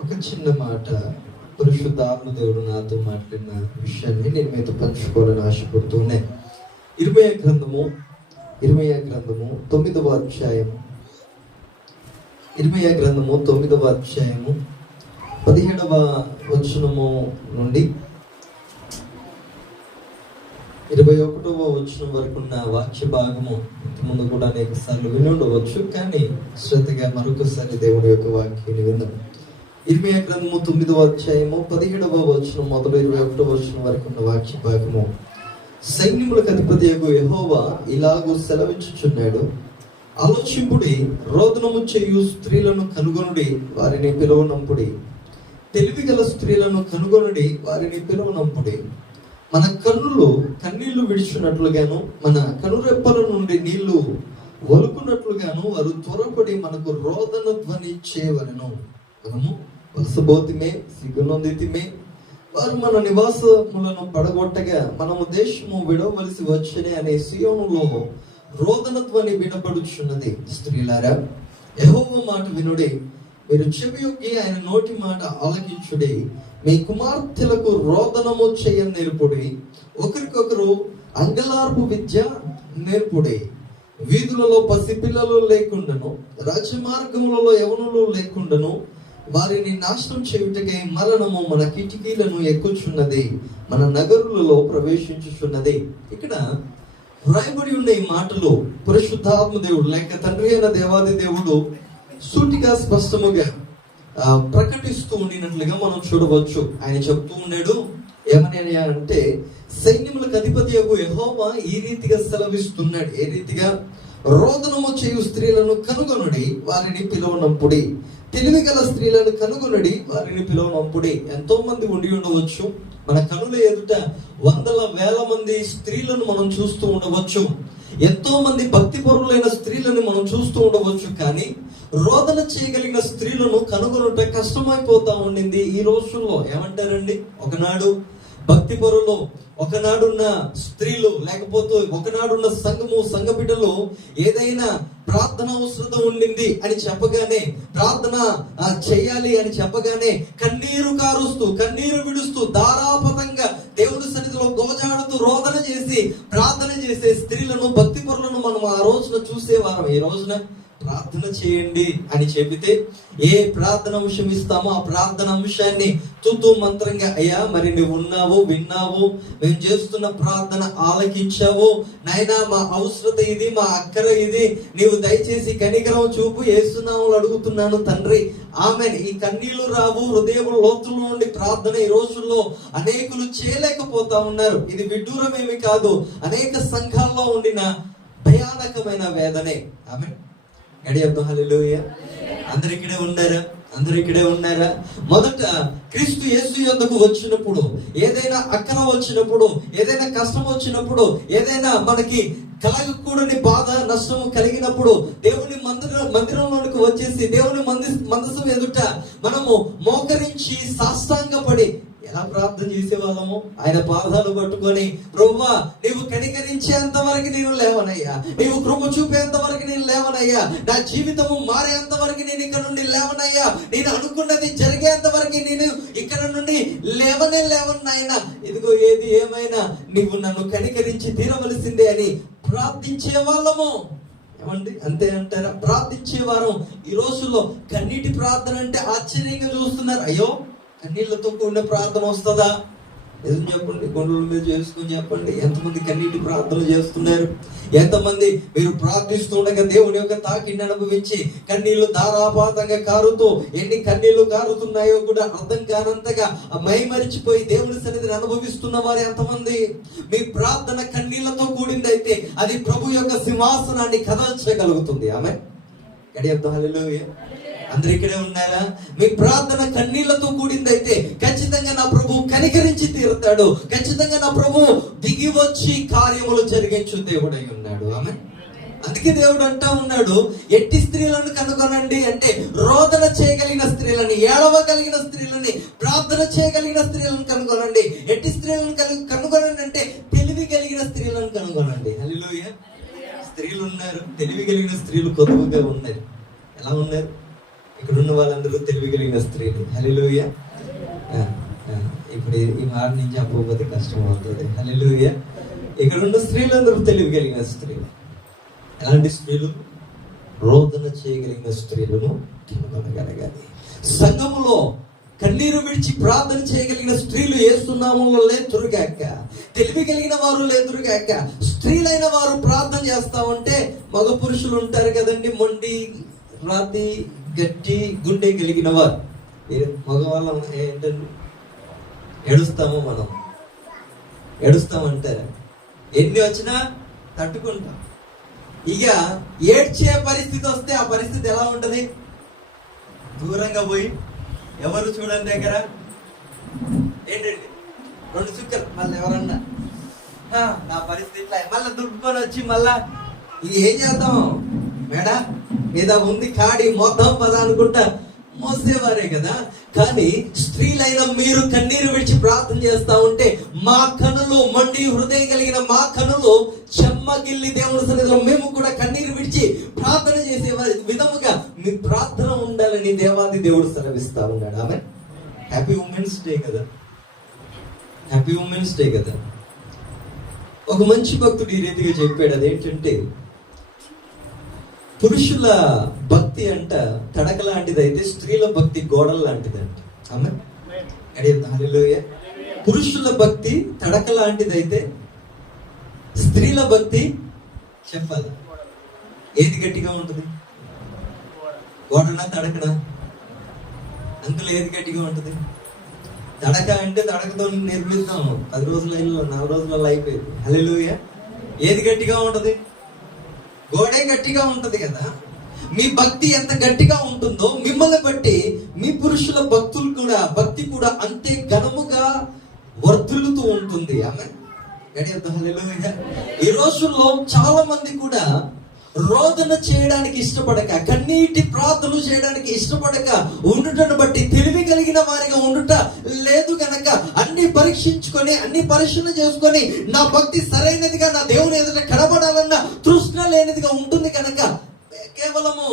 ఒక చిన్న మాట. పరిశుద్ధాత్మ దేవుడు నాతో మాట్లాడిన విషయాన్ని నేను మీతో పంచుకోవాలని ఆశపడుతూనే ఇరవై గ్రంథము ఇరవై గ్రంథము తొమ్మిదవ అధ్యాయము. ఇరవై గ్రంథము తొమ్మిదవ అధ్యాయము పదిహేడవ వచనము నుండి ఇరవై ఒకటవ వచ్చిన వరకు ఉన్న వాక్య భాగము ముందు కూడా అనేక సార్లు విని ఉండవచ్చు కానీ శ్రద్ధగా మరొకసారి దేవుడి యొక్క వాక్యాన్ని విన్నాం ఇరవై గ్రంథము తొమ్మిదవ అధ్యాయము పదిహేడవ వచనం మొదలు ఇరవై ఒకటవ వచనం వరకు ఉన్న వాక్య భాగము. సైన్యములకు అధిపతి యహోవా ఇలాగూ సెలవిచ్చుచున్నాడు ఆలోచింపుడి రోదనము చేయు స్త్రీలను కనుగొనుడి వారిని పిలువనంపుడి. తెలివి గల స్త్రీలను కనుగొనుడి వారిని పిలువనంపుడి. మన కన్నులు కన్నీళ్ళు విడిచినట్లుగాను మన కనురెప్పల నుండి నీళ్ళు వలుకున్నట్లుగాను వారు త్వరపడి మనకు రోదన ధ్వని చేయవలను. మనము వలసబోతిమే సిగ్గునొందితిమే. వారు మన నివాసములను పడగొట్టగా మనము దేశము విడవలసి వచ్చనే అనే సియోనులో రోదన ధ్వని వినపడుచున్నది. స్త్రీలారా యెహోవా మాట వినుడే. మీరు చెవి ఆయన నోటి మాట ఆలకించుడి. మీ కుమార్తెలకు రోదనము చేయ నేర్పుడి. ఒకరికొకరు అంగలార్పు విద్య నేర్పుడి. వీధులలో పసిపిల్లలు లేకుండాను రాజమార్గములలో యవనులు లేకుండాను వారిని నాశనం చేయుటకై మరణము మన కిటికీలను ఎక్కుచున్నది మన నగరులలో ప్రవేశించుచున్నది. ఇక్కడ వ్రాయబడి ఉన్న ఈ మాటలు పరిశుద్ధాత్మ దేవుడు లేక తండ్రి అయిన దేవాది దేవుడు సూటిగా స్పష్టముగా ప్రకటిస్తూ ఉండినట్లుగా మనం చూడవచ్చు. ఆయన చెప్తూ ఉన్నాడు ఏమని అంటే సైన్యములకు అధిపతి యహోవా ఈ రీతిగా సెలవిస్తున్నాడు. ఏ రీతిగా? రోదనము చేయు స్త్రీలను కనుగొనుడి వారిని పిలువనప్పుడి తెలివి గల స్త్రీలను కనుగొనడి వారిని పిలువనప్పుడే ఎంతో మంది ఉండి ఉండవచ్చు. మన కనుల ఎదుట వందల వేల మంది స్త్రీలను మనం చూస్తూ ఉండవచ్చు. ఎంతో మంది భక్తి పరులైన స్త్రీలను మనం చూస్తూ ఉండవచ్చు. కానీ రోదన చేయగలిగిన స్త్రీలను కనుగొనటం కష్టమైపోతా ఉండింది ఈ రోజుల్లో. ఏమంటారండి? ఒకనాడు భక్తి పరులు ఒకనాడున్న స్త్రీలు లేకపోతే ఒకనాడున్న సంఘము సంఘ బిడ్డలు ఏదైనా ప్రార్థన అవసరత ఉండింది అని చెప్పగానే ప్రార్థన చేయాలి అని చెప్పగానే కన్నీరు కారుస్తూ కన్నీరు విడుస్తూ దారాపదంగా దేవుడి సన్నిధిలో గోజాడుతూ రోదన చేసి ప్రార్థన చేసే స్త్రీలను భక్తి పరులను మనం ఆ రోజున చూసేవారం. ఈ రోజున? ప్రార్థన చేయండి అని చెబితే ఏ ప్రార్థన అంశం ఇస్తామో ఆ ప్రార్థన అంశాన్ని తుతూ మంత్రంగా అయ్యా మరి నువ్వు ఉన్నావు విన్నావు మేము చేస్తున్న ప్రార్థన ఆలకించావు నాయనా మా అవసరత ఇది మా అక్కర ఇది నీవు దయచేసి కనికరం చూపు వేస్తున్నావు అడుగుతున్నాను తండ్రి ఆమె ఈ కన్నీళ్ళు రావు హృదయం లోతుల నుండి ప్రార్థన ఈ రోజుల్లో అనేకులు చేయలేకపోతా ఉన్నారు. ఇది విడ్డూరమేమి కాదు అనేక సంఘాల్లో ఉండిన భయానకమైన వేదనే. ఆమె గడి హల్లెలూయ. అందరు ఇక్కడే ఉన్నారా? అందరు ఇక్కడే ఉన్నారా? మొదట క్రీస్తు యేసు యొద్దకు వచ్చినప్పుడు ఏదైనా అక్కర వచ్చినప్పుడు ఏదైనా కష్టం వచ్చినప్పుడు ఏదైనా మనకి కలగకూడని బాధ నష్టము కలిగినప్పుడు దేవుని మందిర మందిరంలోనికి వచ్చేసి దేవుని మంది మందసం ఎదుట మనము మోకరించి సాష్టాంగపడి ఎలా ప్రార్థన చేసేవాళ్ళము? ఆయన పాదాలు పట్టుకొని ప్రవ్వా నీవు కనికరించేంత వరకు నేను లేవనయ్యా. నీవు కృప చూపేంత వరకు నేను లేవనయ్యా. నా జీవితము మారేంత వరకు నేను ఇక్కడ నుండి లేవనయ్యా. నేను అనుకున్నది జరిగేంత వరకు నేను ఇక్కడ నుండి లేవనే లేవను నాయన ఇదిగో ఏది ఏమైనా నీవు నన్ను కనికరించి తీరవలసిందే అని ప్రార్థించే వాళ్ళము ఏమండి? అంతే అంటారా? ప్రార్థించే వారం ఈ రోజుల్లో కన్నీటి ప్రార్థన అంటే ఆశ్చర్యంగా చూస్తున్నారు. అయ్యో! కన్నీళ్ళతో కూడిన ప్రార్థన వస్తుందా? ఎదురు చెప్పండి గుండెల మీద చేసుకుని చెప్పండి. ఎంతమంది కన్నీటి ప్రార్థన చేస్తున్నారు? ఎంతమంది మీరు ప్రార్థిస్తుండగా దేవుని యొక్క తాకిడిని అనుభవించి కన్నీళ్ళు ధారాపాతంగా కారుతూ ఎన్ని కన్నీళ్ళు కారుతున్నాయో కూడా అర్థం కానంతగా మైమరిచిపోయి దేవుని సన్నిధిని అనుభవిస్తున్న వారు ఎంతమంది? మీ ప్రార్థన కన్నీళ్ళతో కూడిందైతే అది ప్రభు యొక్క సింహాసనాన్ని కదల్చగలుగుతుంది. ఆమె గడియద్దు. అందరు ఇక్కడే ఉన్నారా? మీ ప్రార్థన కన్నీళ్ళతో కూడిందైతే ఖచ్చితంగా నా ప్రభు కనికరించి తీరుతాడు. ఖచ్చితంగా నా ప్రభు దిగి వచ్చి కార్యములు జరిగించు దేవుడై ఉన్నాడు. ఆమె అందుకే దేవుడు అంటా ఉన్నాడు ఎట్టి స్త్రీలను కనుగొనండి అంటే రోదన చేయగలిగిన స్త్రీలని ఏడవగలిగిన స్త్రీలని ప్రార్థన చేయగలిగిన స్త్రీలను కనుగొనండి. ఎట్టి స్త్రీలను కలిగి కనుగొనండి అంటే తెలివి కలిగిన స్త్రీలను కనుగొనండి. హల్లెలూయా. స్త్రీలు ఉన్నారు తెలివి కలిగిన స్త్రీలు కొద్దుగా ఉన్నారు. ఎలా ఉన్నారు? ఇక్కడ ఉన్న వాళ్ళందరూ తెలివి కలిగిన స్త్రీలు హలిలోయ ఇప్పుడు ఈ- ఈ మాట నుంచి చెప్పకపోతే కష్టం అవుతుంది. హలిలోయ ఇక్కడ ఉన్న స్త్రీలందరూ తెలివి కలిగిన స్త్రీలు. ఎలాంటి స్త్రీలు? రోదన చేయగలిగిన స్త్రీలను కనుగొనగలగాలి. సంఘములో కన్నీరు విడిచి ప్రార్థన చేయగలిగిన స్త్రీలు ఏసునామంలో లేదురుగాక తెలివి కలిగిన వారు లేదురుగాక స్త్రీలైన వారు ప్రార్థన చేస్తా ఉంటే మగ పురుషులు ఉంటారు కదండి మొండి రాతి గట్టి గుండె కలిగిన వారు. మగవాళ్ళం ఏంటంటే ఏడుస్తాము మనం. ఏడుస్తామంటే ఎన్ని వచ్చినా తట్టుకుంటాం. ఇక ఏడ్చే పరిస్థితి వస్తే ఆ పరిస్థితి ఎలా ఉంటుంది? దూరంగా పోయి ఎవరు చూడండి దగ్గర ఏంటండి రెండు చుక్కలు మళ్ళీ ఎవరన్నా? నా పరిస్థితి ఇట్లా. మళ్ళీ దుడ్డుకొని వచ్చి మళ్ళా ఇది ఏం చేద్దాం? మేడం మీద ఉంది కాడి మొత్తం పద అనుకుంటా మోసేవారే కదా. కానీ స్త్రీలైన మీరు కన్నీరు విడిచి ప్రార్థన చేస్తా ఉంటే మా కనులు మండి హృదయం కలిగిన మా కనులు చెమ్మగిల్లి దేవుని సన్నిధిలో మేము కూడా కన్నీరు విడిచి ప్రార్థన చేసే విధముగా మీ ప్రార్థన ఉండాలని దేవాది దేవుడు సెలవిస్తా ఉన్నాడు. ఆమె హ్యాపీ ఉమెన్స్ డే కదా. హ్యాపీ ఉమెన్స్ డే కదా. ఒక మంచి భక్తుడు ఈ రీతిగా చెప్పాడు అదేంటంటే పురుషుల భక్తి అంట తడక లాంటిది అయితే స్త్రీల భక్తి గోడల లాంటిది అంట ఆమె పురుషుల భక్తి తడక లాంటిది అయితే స్త్రీల భక్తి చెప్పాలి. ఏది గట్టిగా ఉంటుంది? గోడనా తడకడా అందులో ఏది గట్టిగా ఉంటుంది? తడక అంటే తడకతో నిర్మిస్తాము పది రోజుల నాలుగు రోజులలో అయిపోయింది. హలో ఏది గట్టిగా ఉంటుంది? గోడే గట్టిగా ఉంటుంది కదా. మీ భక్తి ఎంత గట్టిగా ఉంటుందో మిమ్మల్ని బట్టి మీ పురుషుల భక్తులు కూడా భక్తి కూడా అంతే ఘనముగా వర్ధిల్లుతూ ఉంటుంది. ఆమె ఈ రోజుల్లో చాలా మంది కూడా రోదన చేయడానికి ఇష్టపడక కన్నీటి ప్రార్థనలు చేయడానికి ఇష్టపడక ఉండుటను బట్టి తెలివి కలిగిన వారిగా ఉండుట లేదు కనుక అన్ని పరీక్షించుకొని అన్ని పరీక్షలు చేసుకొని నా భక్తి సరైనదిగా నా దేవుని ఎదుట కనబడాలన్న తృష్ణ లేనిదిగా ఉంటుంది కనుక కేవలము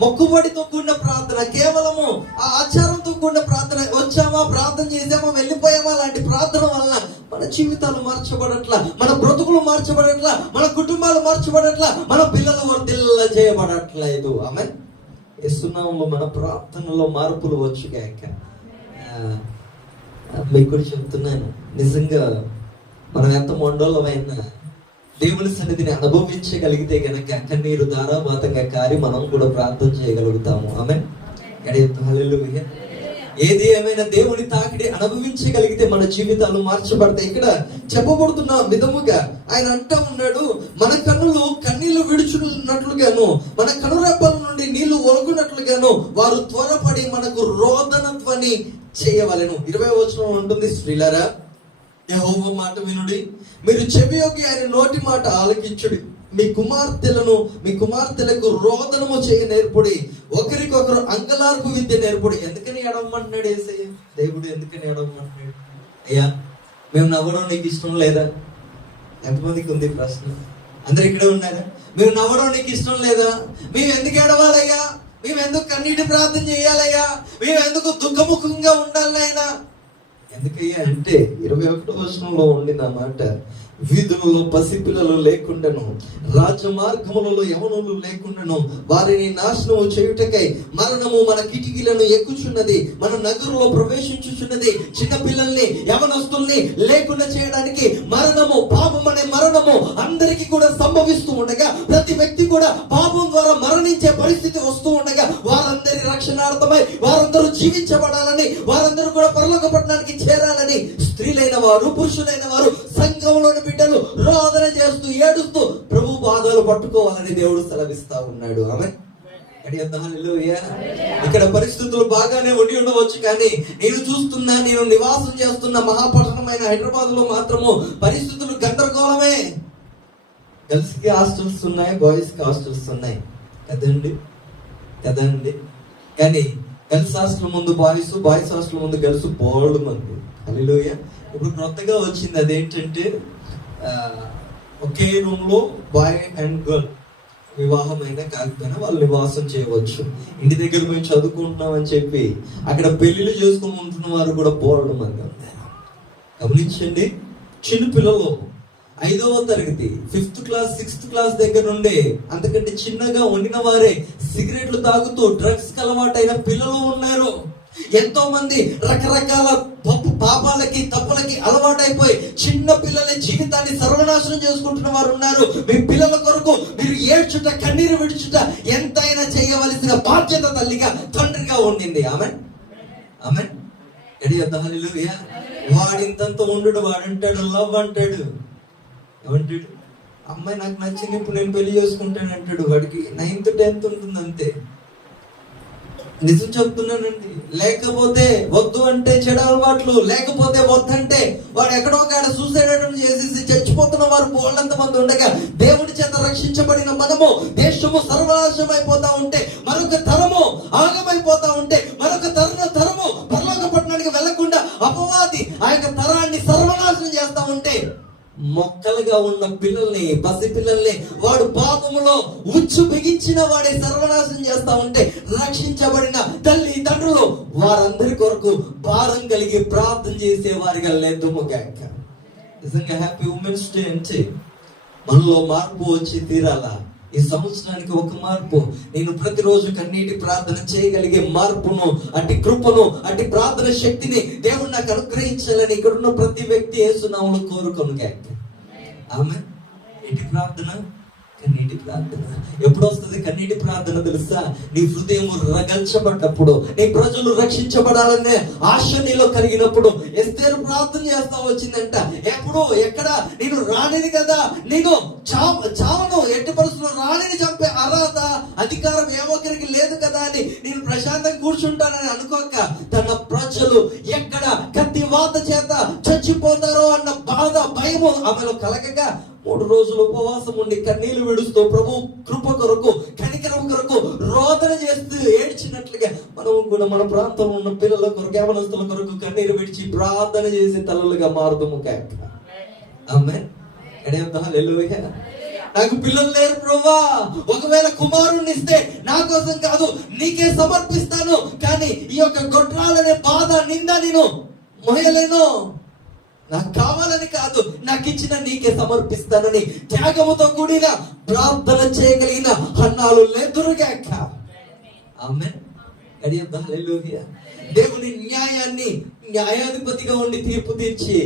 మొక్కుబడితో కూడిన ప్రార్థన కేవలము ఆ ఆచారంతో కూడిన ప్రార్థన వచ్చామా ప్రార్థన చేసామా వెళ్ళిపోయామా లాంటి ప్రార్థన వలన మన జీవితాలు మార్చబడట్ల మన బ్రతుకులు మార్చబడట్ల మన కుటుంబాలు మార్చబడట్ల మన పిల్లలు వర్తిల్ల చేయబడట్లేదు. ఆమె ఇస్తున్నాము మన ప్రార్థనలో మార్పులు వచ్చు కాక మీకు కూడా చెప్తున్నాను. నిజంగా మనం ఎంత మొండోళమైనా దేవుని సన్నిధిని అనుభవించగలిగితే గనక కన్నీరు ధారామాతంగా కారి మనం కూడా ప్రార్థన చేయగలుగుతాము. ఆమె ఏది ఏమైనా దేవుని తాకిడి అనుభవించగలిగితే మన జీవితాలు మార్చబడతాయి. ఇక్కడ చెప్పబడుతున్న విధముగా ఆయన అంటా ఉన్నాడు మన కన్నులు కన్నీళ్ళు విడుచున్నట్లుగాను మన కనురెప్పల నుండి నీళ్ళు ఒలుగునట్లుగాను వారు త్వరపడి మనకు రోదన ధ్వని చేయవలెను. ఇరవై వచనం ఉంటుంది. స్త్రీలరా యహోవ మాట వినుడి. మీరు చెవియోగి ఆయన నోటి మాట ఆలకించుడి. మీ కుమార్తెలను మీ కుమార్తెలకు రోదనము చేయ నేర్పుడి. ఒకరికొకరు అంగలార్పు విద్య నేర్పుడి. ఎందుకని ఎడవమంటున్నాడు ఏసయ్య? దేవుడు ఎందుకని ఎడవమంటున్నాడు అయ్యా మేము నవ్వడం నీకు ఇష్టం లేదా? ఎంతమందికి ఉంది ప్రశ్న? అందరు ఇక్కడే ఉన్నారా? మేము నవ్వడం నీకు ఇష్టం లేదా? మేము ఎందుకు ఎడవాలయ్యా మేము ఎందుకు కన్నీటి ప్రార్థన చేయాలయ్యా? మేము ఎందుకు దుఃఖముఖంగా ఉండాలైనా ఎందుకయ్యా అంటే ఇరవై ఒకటో వర్షంలో ఉండిన మాట. వీధులలో పసిపిల్లలు లేకుండాను. రాజమార్గములలో యవనులు లేకుండాను. వారిని నాశనము చేయుటకై మరణము మన కిటికీలను ఎక్కుచున్నది. మన నగరంలో ప్రవేశించుచున్నది. చిన్న పిల్లల్ని యవనస్తుల్ని లేకుండా చేయడానికి మరణము పాపం అనే మరణము అందరికీ కూడా సంభవిస్తూ ఉండగా ప్రతి వ్యక్తి కూడా పాపం ద్వారా మరణించే పరిస్థితి వస్తూ ఉండగా వారందరి రక్షణార్థమై వారందరూ జీవించబడాలని వారందరూ కూడా పరలోక పట్టణానికి చేరాలని స్త్రీలైన వారు పురుషులైన వారు సంఘంలోని బిడ్డలు రోదన చేస్తూ ఏడుస్తూ ప్రభు పాదాలు పట్టుకోవాలని దేవుడు సెలవిస్తా ఉన్నాడు. ఆమె ఇక్కడ పరిస్థితులు బాగానే ఉండి ఉండవచ్చు కానీ నేను చూస్తున్నా నేను నివాసం చేస్తున్న మహాపట్టణమైన హైదరాబాద్లో మాత్రము పరిస్థితులు గందరగోళమే. గర్ల్స్కి హాస్టల్స్ ఉన్నాయి బాయ్స్కి హాస్టల్స్ ఉన్నాయి. కదండి? కదండి? కానీ గర్ల్స్ హాస్టల్ ముందు బాయ్స్ బాయ్స్ హాస్టల్ ముందు గర్ల్స్ బోల్డ్ మంది. అల్లిలోయ ఇప్పుడు కొత్తగా వచ్చింది అదేంటంటే ఒకే రూమ్లో బాయ్ అండ్ గర్ల్ వివాహమైన కాకపోయినా వాళ్ళు నివాసం చేయవచ్చు. ఇంటి దగ్గర మేము చదువుకుంటున్నాం అని చెప్పి అక్కడ పెళ్ళిళ్ళు చేసుకుని ఉంటున్న వారు కూడా పోవడం మంది గమనించండి చిన్న పిల్లలు. ఐదవ తరగతి ఫిఫ్త్ క్లాస్ సిక్స్త్ క్లాస్ దగ్గర నుండే అంతకంటే చిన్నగా వండిన వారే సిగరెట్లు తాగుతూ డ్రగ్స్ అలవాటైన పిల్లలు ఉన్నారు. ఎంతో మంది రకరకాల పప్పు పాపాలకి తప్పులకి అలవాటైపోయి చిన్న పిల్లల జీవితాన్ని సర్వనాశనం చేసుకుంటున్న వారు ఉన్నారు. మీ పిల్లల కొరకు మీరు ఏడ్చుట కన్నీరు విడుచుట ఎంతైనా చేయవలసిన బాధ్యత తల్లిగా తండ్రిగా ఉండింది. ఆమె ఆమె ఎడి హల్లెలూయా. వాడింతంత ఉండడు వాడంటాడు లవ్ అంటాడు. ఏమంటాడు? అమ్మాయి నాకు నచ్చింది ఇప్పుడు నేను పెళ్ళి చేసుకుంటాను అంటాడు వాడికి నైన్త్ టెన్త్ ఉంటుంది అంతే నిజం చెప్తున్నానండి. లేకపోతే వద్దు అంటే చెడు అలవాట్లు లేకపోతే వద్దంటే వాడు ఎక్కడో కాడ సూసైడ్ అటెంప్ట్ చేసేసి చచ్చిపోతున్న వారు బోళ్ళంత మంది ఉండగా దేవుడి చేత రక్షించబడిన మనము దేశము సర్వనాశనం అయిపోతా ఉంటే మరొక తరము ఆగమైపోతా ఉంటే మరొక తరుణ తరము పరలోక పట్టణానికి వెళ్ళకుండా అపవాది ఆ యొక్క తరాన్ని సర్వనాశనం చేస్తా ఉంటే మొక్కలుగా ఉన్న పిల్లల్ని పసి పిల్లల్ని వాడు పాపములో ఉచ్చు బిగించిన వాడే సర్వనాశనం చేస్తా ఉంటే రక్షించబడిన తల్లి తండ్రులు వారందరి కొరకు భారం కలిగి ప్రార్థన చేసే వారిగా లేదు నిజంగా హ్యాపీ ఉమెన్స్ డే అంటే మనలో మార్పు వచ్చి తీరాలా? ఈ సంవత్సరానికి ఒక మార్పు. నేను ప్రతిరోజు కన్నీటి ప్రార్థన చేయగలిగే మార్పును అటు కృపను అటు ప్రార్థన శక్తిని దేవుడు నాకు అనుగ్రహించాలని ఇక్కడ ఉన్న ప్రతి వ్యక్తి ఏసునామలు కోరుకొను ఆమె ఎటు ప్రార్థన కన్నీటి ప్రార్థన. ఎప్పుడు వస్తుంది కన్నీటి ప్రార్థన తెలుసా? నీ హృదయం రగల్చబడ్డప్పుడు నీ ప్రజలు రక్షించబడాలనే ఆశ నీలో కలిగినప్పుడు ఎస్తేరు ప్రార్థన చేస్తా వచ్చిందంట. ఎప్పుడు ఎక్కడ? నేను రానిది కదా. నేను చావను ఎట్టి పరిస్థితుల్లో రాణిని చంపే అర్హత అధికారం ఏ ఒక్కరికి లేదు కదా అని నేను ప్రశాంతంగా కూర్చుంటానని అనుకోక తన ప్రజలు ఎక్కడ కత్తి వాత చేత చచ్చిపోతారో అన్న బాధ భయము ఆమెలో కలగగా మూడు రోజులు ఉపవాసం ఉండి కన్నీళ్ళు విడుస్తూ ప్రభు కృప కొరకు కనికరం కొరకు రోదన చేస్తూ ఏడ్చినట్లుగా మనం కూడా మన ప్రాంతంలో ఉన్న పిల్లల కొరకు యవనస్తుల కొరకు కన్నీరు విడిచి ప్రార్థన చేసే తల్లులుగా మారుదాము కాక. ఆమె నాకు పిల్లలు లేరు ప్రభా. ఒకవేళ కుమారుణ్ణి ఇస్తే నా కోసం కాదు నీకే సమర్పిస్తాను. కానీ ఈ యొక్క గొడ్రాలనే బాధ నింద నేను మోయలేను. నాకు కావాలని కాదు నాకు ఇచ్చిన నీకే సమర్పిస్తానని త్యాగముతో కూడిన ప్రార్థన చేయగలిగిన హన్నాలు లేదురుగాక ఆమె దేవుని న్యాయాన్ని న్యాయాధిపతిగా ఉండి తీర్పు తీర్చి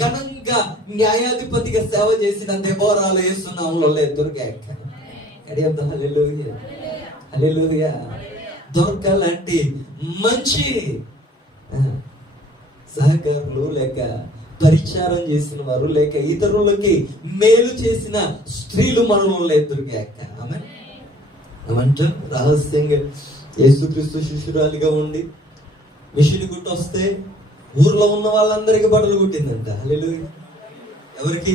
ఘనంగా న్యాయాధిపతిగా సేవ చేసిన దేవరాలు వేస్తున్నాంలో లేదురుగాక హల్లెలూయా. దొరకాలంటే మంచి సహకారులు లేక పరిచారం చేసిన వారు లేక ఇతరులకి మేలు చేసిన స్త్రీలు మనలో లేదురుగాక ఆమె ఏమంటాం రహస్యంగా యేసుక్రీస్తు శిష్యురాలిగా ఉండి మిషన్ గుట్టు వస్తే ఊర్లో ఉన్న వాళ్ళందరికీ బట్టలు కుట్టిందంట. హల్లెలూయా. ఎవరికి?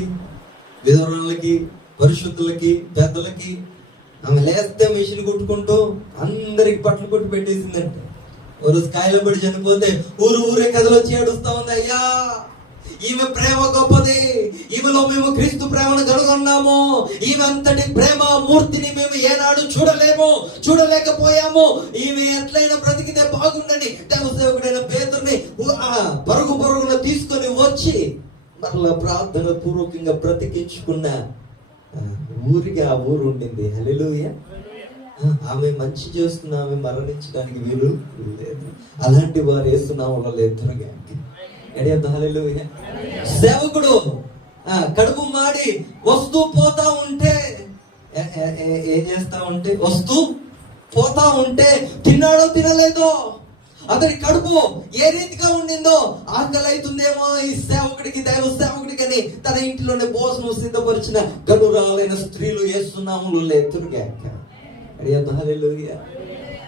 విధవరాలకి పరిశుద్ధులకి పెద్దలకి ఆమె లేస్తే మిషన్ కుట్టుకుంటూ అందరికి బట్టలు కొట్టి పెట్టేసిందంట. ఒక రోజు కాయలో పడి చనిపోతే ఊరు ఊరే కథలు వచ్చి ఏడుస్తా ఉంది అయ్యా! ఈమె ప్రేమ గొప్పది. ఈమెలో మేము క్రీస్తు ప్రేమను కనుగొన్నాము. ఈమె అంతటి ప్రేమ మూర్తిని మేము ఏనాడు చూడలేము చూడలేకపోయాము. ఈమె ఎట్లయినా బ్రతికితే బాగుండని దేవసేవకుడైన పేదర్ని పరుగు పరుగున తీసుకొని వచ్చి మరలా ప్రార్థన పూర్వకంగా బ్రతికించుకున్న ఊరికి ఊరిగా ఆ ఊరు ఉండింది. హల్లెలూయా. ఆమె మంచి చేస్తున్న ఆమె మరణించడానికి వీలు లేదు. అలాంటి వారు వేస్తున్నాము లేదురుగా హల్లెలూయా సేవకుడు కడుపు మాడి వస్తూ పోతా ఉంటే ఏం చేస్తా ఉంటే వస్తూ పోతా ఉంటే తిన్నాడో తినలేదో అతడి కడుపు ఏ రీతిగా ఉండిందో ఆకలి అవుతుందేమో ఈ సేవకుడికి దైవ సేవకుడికి అని తన ఇంటిలోనే భోజనం సిద్ధపరిచిన గనురాలైన స్త్రీలు వేస్తున్నాములు లేతురుగాక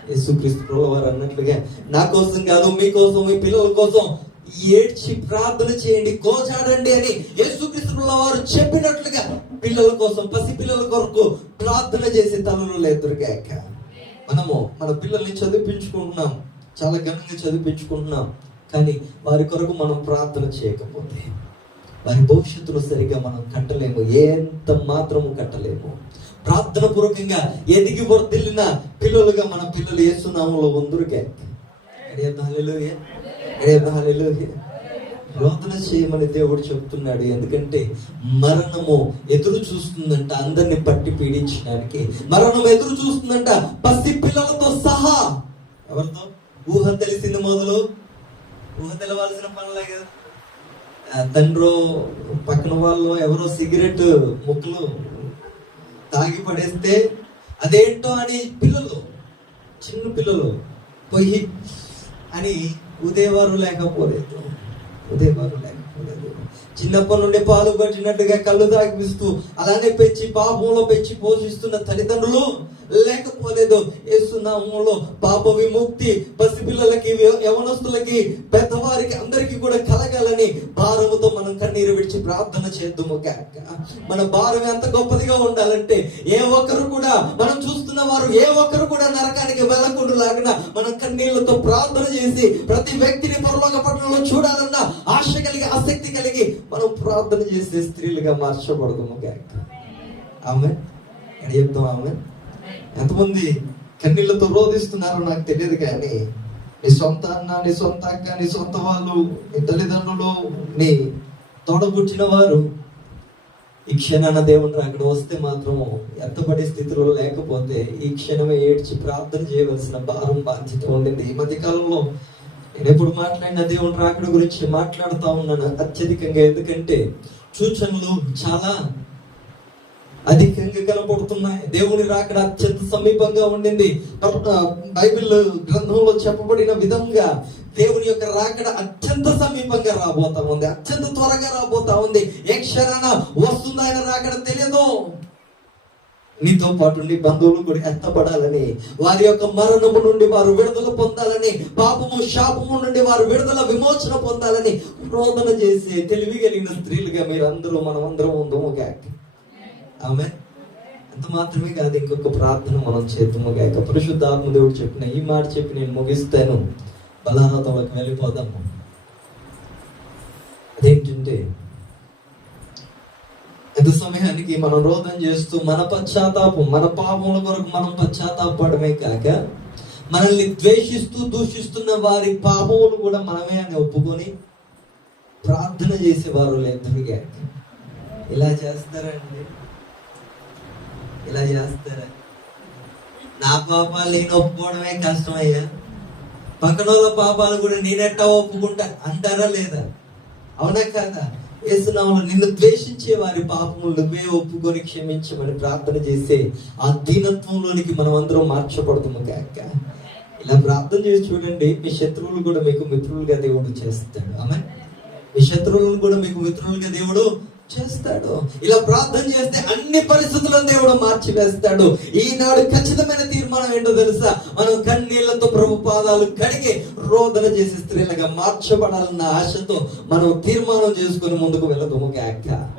యేసుక్రీస్తు ప్రభువు వారు అన్నట్లుగా నా కోసం కాదు మీకోసం మీ పిల్లల కోసం ఏడ్చి ప్రార్థన చేయండి గోచాడండి అని యేసుక్రీస్తుల వారు చెప్పినట్లుగా పిల్లల కోసం పసి పిల్లల కొరకు ప్రార్థన చేసే తలలు ఎదురుగాక. మనము మన పిల్లల్ని చదివించుకుంటున్నాం చాలా ఘనంగా చదివించుకుంటున్నాం కానీ వారి కొరకు మనం ప్రార్థన చేయకపోతే వారి భవిష్యత్తును సరిగ్గా మనం కట్టలేము ఎంత మాత్రము కట్టలేము. ప్రార్థన పూర్వకంగా ఎదిగి వర్దిల్లిన పిల్లలుగా మన పిల్లలు ఏసునామంలో ఉందరుగా రోదన చేయమని దేవుడు చెప్తున్నాడు. ఎందుకంటే మరణము ఎదురు చూస్తుందంట అందరిని పట్టి పీడించడానికి. మరణం ఎదురు చూస్తుందంట పసి పిల్లలతో సహా. ఎవరితో? ఊహ తెలిసింది మొదలు. ఊహ తెలవాల్సిన పనులే కదా. తండ్రో పక్కన వాళ్ళు ఎవరో సిగరెట్ ముక్కలు తాగి పడేస్తే అదేంటో అని పిల్లలు చిన్న పిల్లలు పొయ్యి అని ఉదయవారు లేకపోలేదు. ఉదయవారు లేకపోలేదు. చిన్నప్పటి నుండి పాలు పట్టినట్టుగా కళ్ళు తాగిపిస్తూ అలానే పెంచి పాపంలో పెంచి పోషిస్తున్న తల్లిదండ్రులు లేకపోలేదు యేసునామంలో పాప విముక్తి పసిపిల్లలకి యవనస్తులకి పెద్దవారికి అందరికీ కూడా కలగాలని భారముతో మనం కన్నీరు విడిచి ప్రార్థన చేద్దాము కాక మన భారం ఎంత గొప్పదిగా ఉండాలంటే ఏ ఒక్కరు కూడా మనం చూస్తున్న వారు ఏ ఒక్కరు కూడా నరకానికి వెళ్ళకుండా లాగిన మనం కన్నీళ్ళతో ప్రార్థన చేసి ప్రతి వ్యక్తిని పరలోక పట్టణంలో చూడాలన్న ఆశ కలిగి ఆసక్తి కలిగి మనం ప్రార్థన చేసే స్త్రీలుగా మార్చబడదాము కాక ఆమె ఎక్కడ చెప్తాం ఆమె ఎంతమంది కన్నీళ్ళతో రోధిస్తున్నారో నాకు తెలియదు కానీ నీ సొంత అన్న నీ సొంత అక్క నీ సొంత వాళ్ళు నీ తల్లిదండ్రులు నీ తోడబుచ్చిన వారు ఈ క్షణాన దేవుని అక్కడ వస్తే మాత్రము ఎంతపడి స్థితిలో లేకపోతే ఈ క్షణమే ఏడ్చి ప్రార్థన చేయవలసిన భారం బాధ్యత ఉండింది. ఈ మధ్య కాలంలో నేను ఎప్పుడు మాట్లాడిన దేవుని రాకడ గురించి మాట్లాడుతూ ఉన్నాను అత్యధికంగా. ఎందుకంటే సూచనలు చాలా అధికంగా కనబడుతున్నాయి దేవుని రాకడ అత్యంత సమీపంగా ఉండింది. బైబిల్ గ్రంథంలో చెప్పబడిన విధంగా దేవుని యొక్క రాకడ అత్యంత సమీపంగా రాబోతా ఉంది. అత్యంత త్వరగా రాబోతా ఉంది. ఏ క్షణాన వస్తుంది ఆయన రాకడ తెలియదు. నీతో పాటు బంధువులు కూడా ఎత్తపడాలని వారి యొక్క మరణము నుండి వారు విడుదల పొందాలని పాపము శాపము నుండి వారు విడుదల విమోచన పొందాలని రోదన చేసి తెలివి కలిగిన స్త్రీలుగా మీరు అందరూ మనం అందరం ఉందము. గాక ఆమె అంత మాత్రమే కాదు ఇంకొక ప్రార్థన మనం చేద్దాము పరిశుద్ధ ఆత్మదేవుడు చెప్పిన ఈ మాట చెప్పి నేను ముగిస్తాను. బలారాధంలోకి వెళ్ళిపోదాము అదేంటంటే ఎంత సమయానికి మనం రోధం చేస్తూ మన పశ్చాత్తాపం మన పాపముల కొరకు మనం పశ్చాత్తాపడమే కాక మనల్ని ద్వేషిస్తూ దూషిస్తున్న వారి పాపములు కూడా మనమే అని ఒప్పుకొని ప్రార్థన చేసేవారు లేదుగా ఇలా చేస్తారండి. ఇలా చేస్తారా? నా పాపాలు నేను ఒప్పుకోవడమే కష్టమయ్యా పక్కనోళ్ళ పాపాలు కూడా నేనెట్టా ఒప్పుకుంటా? అంటారా లేదా? అవునా కాదా? వేస్తున్నాము నిన్ను ద్వేషించే వారి పాపములు నువ్వే ఒప్పుకొని క్షమించమని ప్రార్థన చేసే ఆ దీనత్వంలోనికి మనం అందరం మార్చబడుతున్నాం కాక. ఇలా ప్రార్థన చేసి చూడండి మీ శత్రువులు కూడా మీకు మిత్రులుగా దేవుడు చేస్తాడు. ఆమె మీ శత్రువులను కూడా మీకు మిత్రులుగా దేవుడు చేస్తాడు. ఇలా ప్రార్థన చేస్తే అన్ని పరిస్థితులను దేవుడు మార్చివేస్తాడు. ఈనాడు ఖచ్చితమైన తీర్మానం ఏంటో తెలుసా? మనం కన్నీళ్ళతో ప్రభు పాదాలు కడిగి రోదన చేసే స్త్రీలుగా మార్చబడాలన్న ఆశతో మనం తీర్మానం చేసుకుని ముందుకు వెళ్ళదు గాక.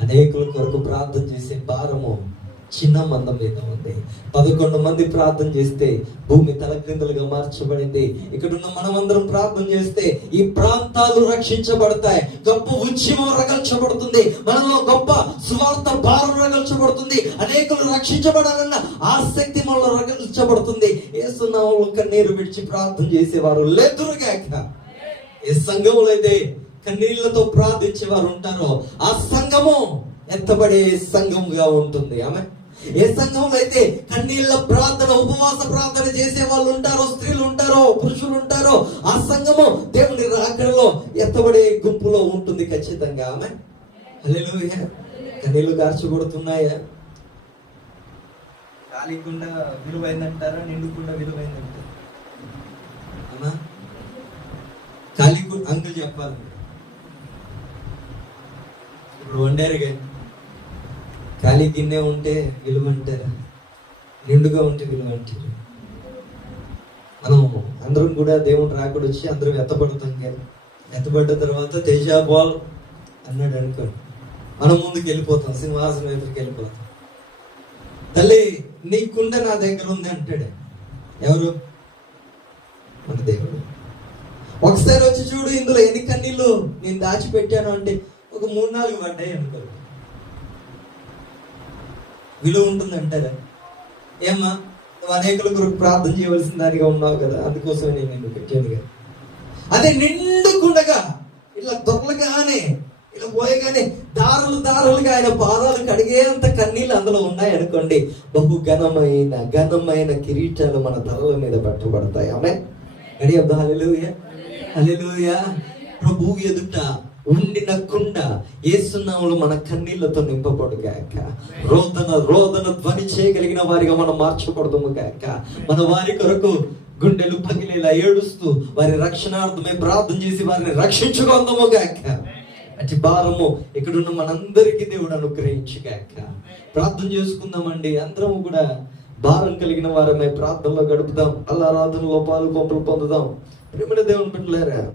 అనేకుల కొరకు ప్రార్థన చేసే భారము చిన్న మందం మీద ఉంది. పదకొండు మంది ప్రార్థన చేస్తే భూమి తలక్రిందులుగా మార్చబడింది. ఇక్కడున్న మనమందరం ప్రార్థన చేస్తే ఈ ప్రాంతాలు రక్షించబడతాయి. గొప్ప ఉద్యమం రగల్చబడుతుంది. మనలో గొప్ప సువార్త భారం రగల్చబడుతుంది. అనేకులు రక్షించబడాలన్న ఆసక్తి మనలో రగల్చబడుతుంది. ఏసునామంలో కన్నీరు విడిచి ప్రార్థన చేసేవారు లేదురుగాక ఏ సంఘములు అయితే కన్నీళ్ళతో ప్రార్థించే వారు ఉంటారో ఆ సంఘము ఎత్తబడే సంఘముగా ఉంటుంది. ఆమె ఏ సంఘంలో అయితే కన్నీళ్ళ ప్రార్థన ఉపవాస ప్రార్థన చేసే వాళ్ళు ఉంటారో స్త్రీలు ఉంటారో పురుషులు ఉంటారో ఆ సంఘము దేవుని రాకడలో ఎత్తబడే గుంపులో ఉంటుంది ఖచ్చితంగా. ఆమె హల్లెలూయా. కన్నీళ్ళు కార్చబడుతున్నాయా కాలికుండా విలువైందంటారా నిండుకుండా విలువైందంటారా? అమ్మా ఖాళీ అంకుల్ చెప్పాలి. ఇప్పుడు వండారుగా. ఖాళీ గిన్నె ఉంటే విలువంటారా? నిండుగా ఉంటే విలువంటారు? మనం అందరం కూడా దేవుడు రాకుండా వచ్చి అందరం ఎత్తపడతాం కదా. ఎత్తపడ్డ తర్వాత తేజా బాల్ అన్నాడు అనుకోండి. మనం ముందుకు వెళ్ళిపోతాం సింహాసనం ఎదురుకి వెళ్ళిపోతాం. తల్లి నీ కుండ నా దగ్గర ఉంది అంటాడు. ఎవరు? మన దేవుడు. ఒకసారి వచ్చి చూడు ఇందులో ఎన్ని కన్నీళ్ళు నేను దాచిపెట్టాను అంటే ఒక మూడు నాలుగు పడ్డాయి అనుకోరు విలువ ఉంటుంది అంటారా? ఏమ్మా నువ్వు అనేకుల కొరకు ప్రార్థన చేయవలసిన దానిగా ఉన్నావు కదా అందుకోసమే నేను నిన్ను పెట్టాను కదా. అదే నిండుకుండగా ఇలా దొరలగానే ఇలా పోయగానే దారులు దారులుగా ఆయన పాదాలు కడిగేంత కన్నీళ్ళు అందులో ఉన్నాయనుకోండి బహు ఘనమైన ఘనమైన కిరీటాలు మన తలల మీద పెట్టబడతాయి. ఆమె గడియబ్బా హల్లెలూయా హల్లెలూయా ప్రభు ఎదుట ఉండిన కుండ ఏసునాములు మన కన్నీళ్ళతో నింపబడు గాక. రోదన రోదన ధ్వని చేయగలిగిన వారిగా మనం మార్చబడదుము గాక. మన వారి కొరకు గుండెలు పగిలేలా ఏడుస్తూ వారి రక్షణార్థమే ప్రార్థన చేసి వారిని రక్షించుకుందాము గాక. అతి భారము ఇక్కడున్న మనందరికీ దేవుడు అనుగ్రహించుగాక ప్రార్థన చేసుకుందామండి. అందరము కూడా భారం కలిగిన వారమే ప్రార్థనలో గడుపుదాం. అల్లారాధనలో పాలు పంపులు పొందుదాం. ప్రేమల దేవుని బిడ్డలారా.